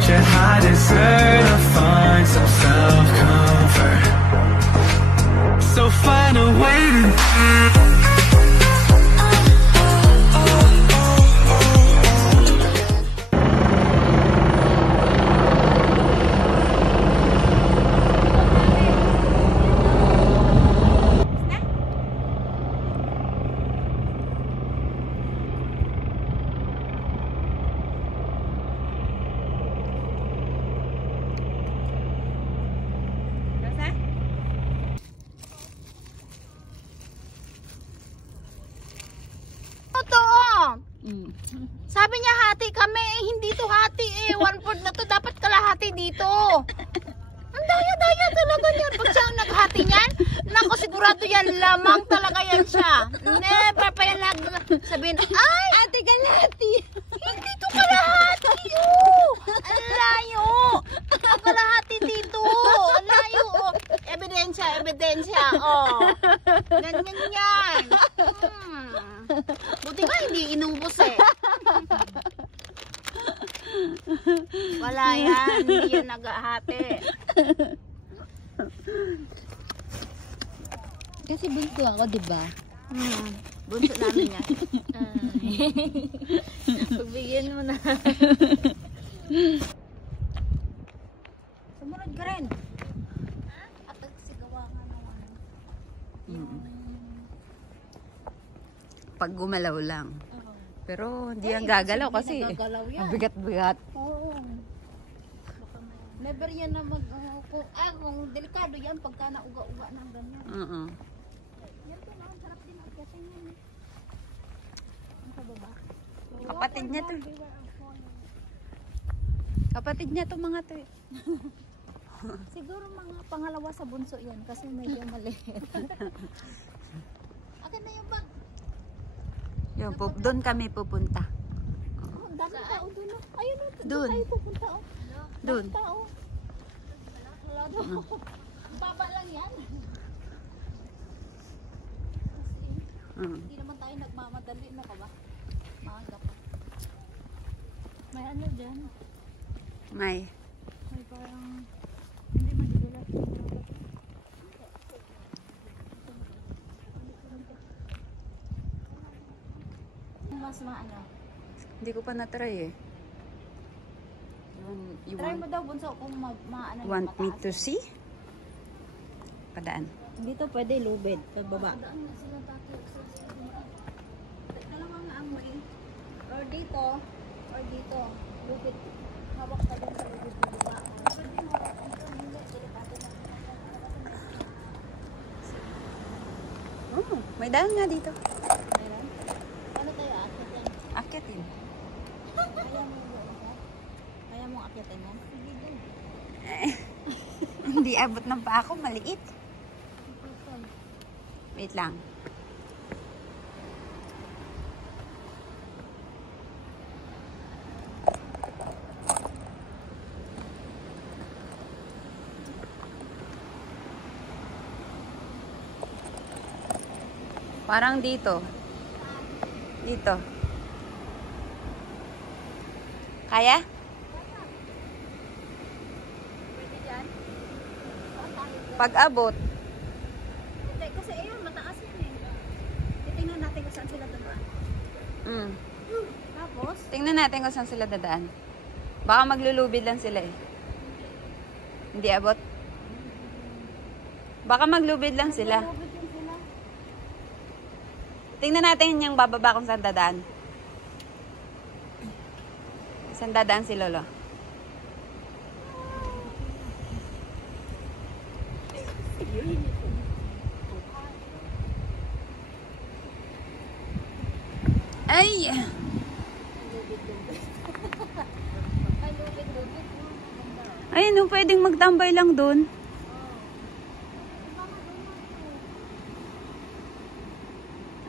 want you, I deserve to find some self-comfort. So find a way to Sabi niya hati kami, hindi to hati eh. 1/4 na to, dapat kalahati dito. Ang daya-daya talaga niyan. Pag siya ang naghati niyan, nako sigurado yan, lamang talaga yan siya. Never pa yan sabihin, ay, ate kalahati. Hindi to kalahati. Oh, ang layo. Ang kalahati dito. Ang layo. Oh. Ebidensya. Oh. Ganyan yan. Buti nga hindi inubos eh. Wala yan, hindi yan nag-ahati. Kasi bunso ako, diba? Bunso namin yan. Pagbigyan mo na. Sumunod ka rin. At nagsigawa nga naman. Pag gumalaw lang. Pero hindi ang gagalaw kasi ang bigat-bigat. Oo. Never yan na kung delikado yan pagka nauga-uga ng ganyan. Yan to na, sarap din ang kasi yan. Ang kababa. Kapatid niya to. Kapatid niya to mga to eh. Siguro mga pangalawa sa bunso yan kasi medyo maliit. Akin na yung bag. Yung doon kami pupunta. Oh, dami tao doon. Ayun o, doon tayo pupunta o. Doon. Tao. Wala doon. Baba lang yan. Kasi hindi naman tayo nagmamadali na ka ba? Maaga pa. May ano dyan? May Parang hindi madidilat. Mas maano? Hindi ko pa na-try eh. You Try mo daw bunso kung maano yung want me mataas. to see? Padaan. Dito pwede lubid, pagbaba. Dalawa nga ang way. Or dito, lubid. Hawak ka din sa lubid pagbaba. May daan nga dito. Meron? Paano tayo aakitin? Akitin. Kaya mo akitin yan? Hindi din. Hindi abot ng pa ako, maliit. Wait lang. Parang dito. Dito. Kaya? Pwede dyan? Pag abot. Hindi, kasi ayun, mataas yan eh. Titingnan natin kung saan sila dumaan. Tapos? Tingnan natin kung saan sila dadaan. Baka maglulubid lang sila eh. Hindi abot. Baka maglubid lang sila. Tingnan natin yung bababa kung saan dadaan. Saan dadaan si Lolo? Ay! Ayun, no, pwedeng magtambay lang dun.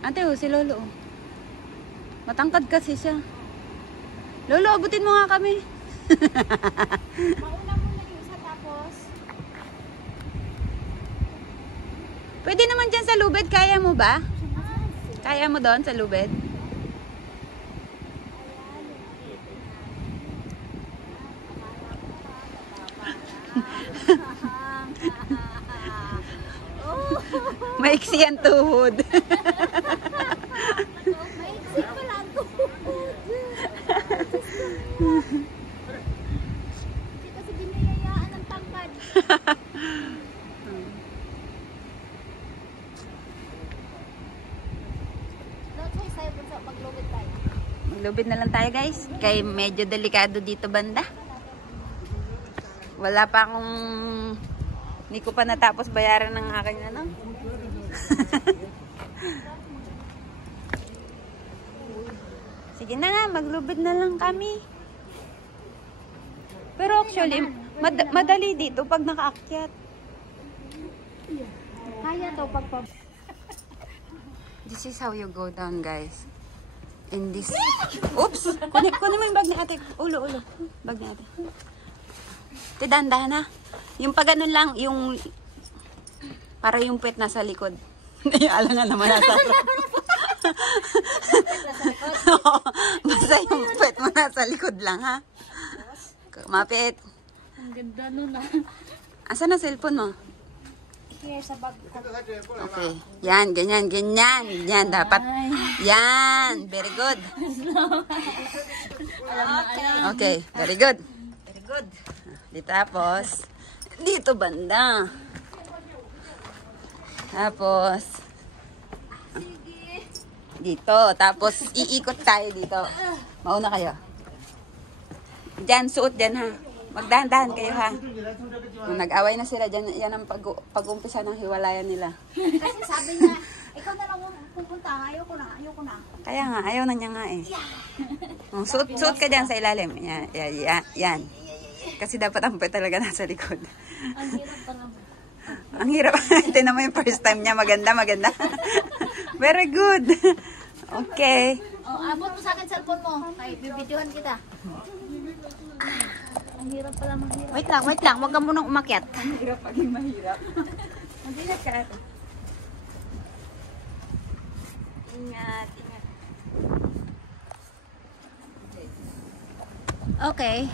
Ate, oh, si Lolo. Matangkad kasi siya. Lolo, abutin mo nga kami. Mauna muna yung isa tapos. Pwede naman dyan sa lubid. Kaya mo ba? Kaya mo doon sa lubid? Maiksi ang tuhod. Maiksi pala ang tuhod. Kasi binayayaan ng tangkad. Maglubid tayo. Maglubid na lang tayo guys. Kaya medyo delikado dito banda. Wala pa akong... Hindi ko pa natapos bayaran ng aking ano. Sige na nga, maglubid na lang kami. Pero actually, madali dito pag nakaakyat. Kaya to pagpa... This is how you go down, guys. In this... Oops! Kunin mo yung bag ni ate. Ulo. Bag ni ate. Dahan-dahan na. Yung pag ganun lang, yung... Para yung puwet nasa likod. Yung alangan naman nasa likod. Basta yung puwet mo nasa likod lang, ha? Mapit. Ang ganda nun ah. Asan na cellphone mo? Here sa bag. Okay. Yan, ganyan. Yan, dapat. Yan. Very good. Okay, very good. Very good. Tapos, dito banda. Tapos, dito. Tapos, iikot tayo dito. Mauna kayo. Diyan, suot dyan ha. Magdahan-dahan kayo ha. Kung nag-away na sila dyan, yan ang pag-umpisa ng hiwalayan nila. Kasi sabi niya, ikaw na lang pupunta. Ayoko na. Kaya nga, ayaw na niya nga eh. Suot ka dyan sa ilalim. Yan. Kasi dapat ang puwet talaga nasa likod. Ang hirap pa naman. Ang hirap. Tignan mo yung first time niya. Maganda. Very good. Okay. Oh, abot mo sa akin cellphone mo. Ay, bibidyohan kita. Ang hirap pala maghirap. Wait lang. Huwag ka munang umakyat. Ang hirap paging mahirap. Mabigat ka. Ingat. Okay.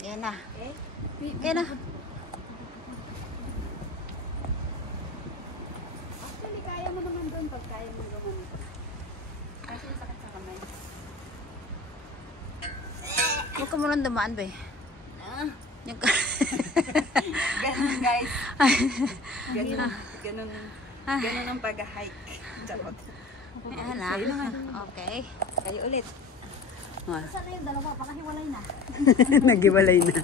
Yan na. Yan na. Actually, kaya mo naman doon pag kaya mo naman. Kasi sakit sa kamay. Huwag ka munang dumaan, be. Ganun, guys. Ganun ang pag-hike. Charot. Yan na. Okay. Kayo ulit. Saan na yung dalawa? Pakahiwalay na. Naghiwalay na.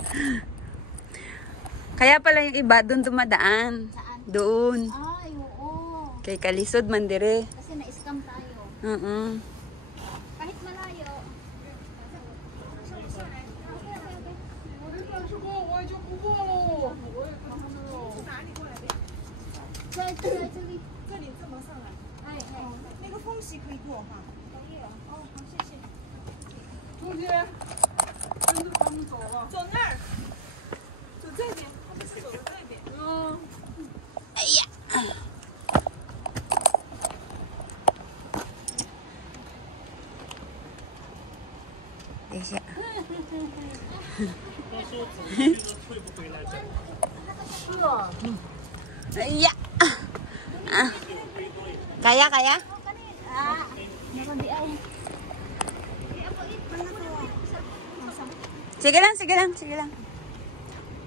Kaya pala yung iba doon dumadaan. Saan? Doon. Ay, oo. Kay Kalisod, Mandire. Kasi na-scam tayo. Kahit malayo. Iya. Kaya? Sige lang.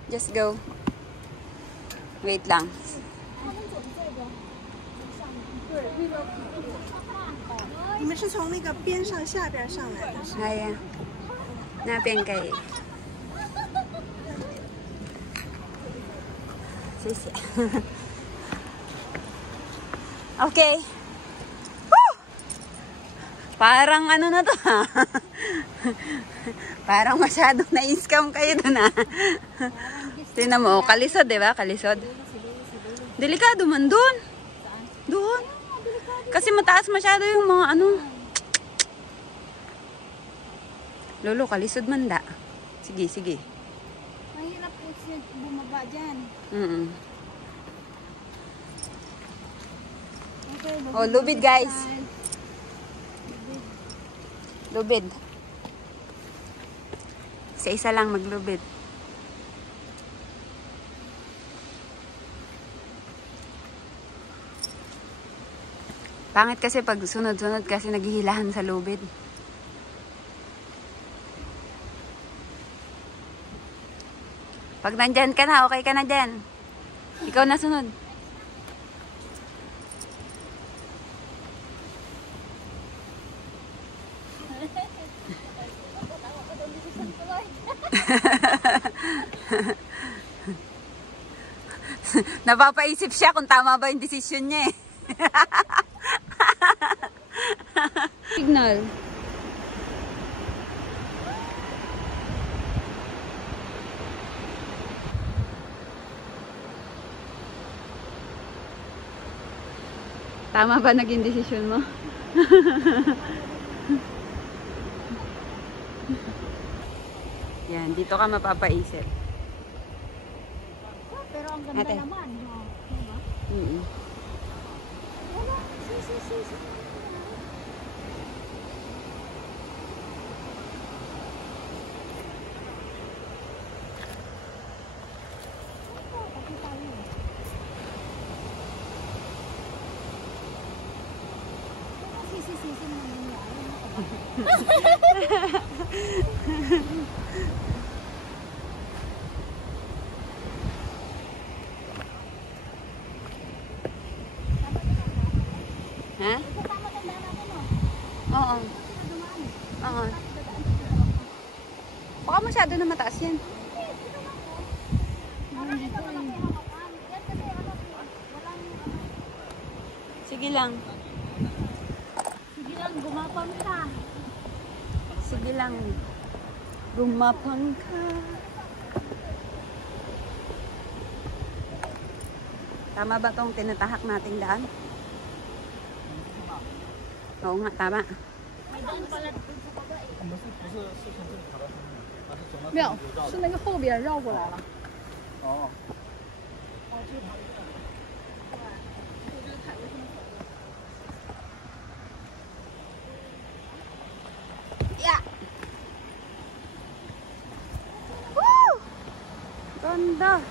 Just go. Wait lang. 你们是从那个边上下边上来的是吗？ Kaya. Napin kay. Sisi. Okay. Woo! Parang ano na to ha. Parang masyadong na-scam kayo dun ha. Tingnan mo, Kalisod, diba? Kalisod. Delikado man dun. Doon. Kasi mataas masyado yung mga ano. Lolo, Kalisod manda. Sige. Mahirap po siya bumaba dyan. Okay, Oh, lubid guys. Lubid. Isa-isa lang maglubid. Pangit kasi pag sunod-sunod kasi naghihilahan sa lubid. Pag nandyan ka na, okay ka na dyan. Ikaw na sunod. Napapaisip siya kung tama ba yung desisyon niya eh. Signal. Tama ba naging desisyon mo? Yan, dito ka mapapaisip. Pero ang ganda Ate. naman. No? Diba? Wala. Si. Ha? Oo. Oo. Baka masyado na mataas yan. Sige lang. Sige lang, gumapang ka. Sige lang. Gumapang ka. Tama ba tong tinatahak nating daan? Oo nga, tama. May daan pala dun sa baba eh. 没有，是那个后边绕过来了。 Yeah! Woo! Ganda!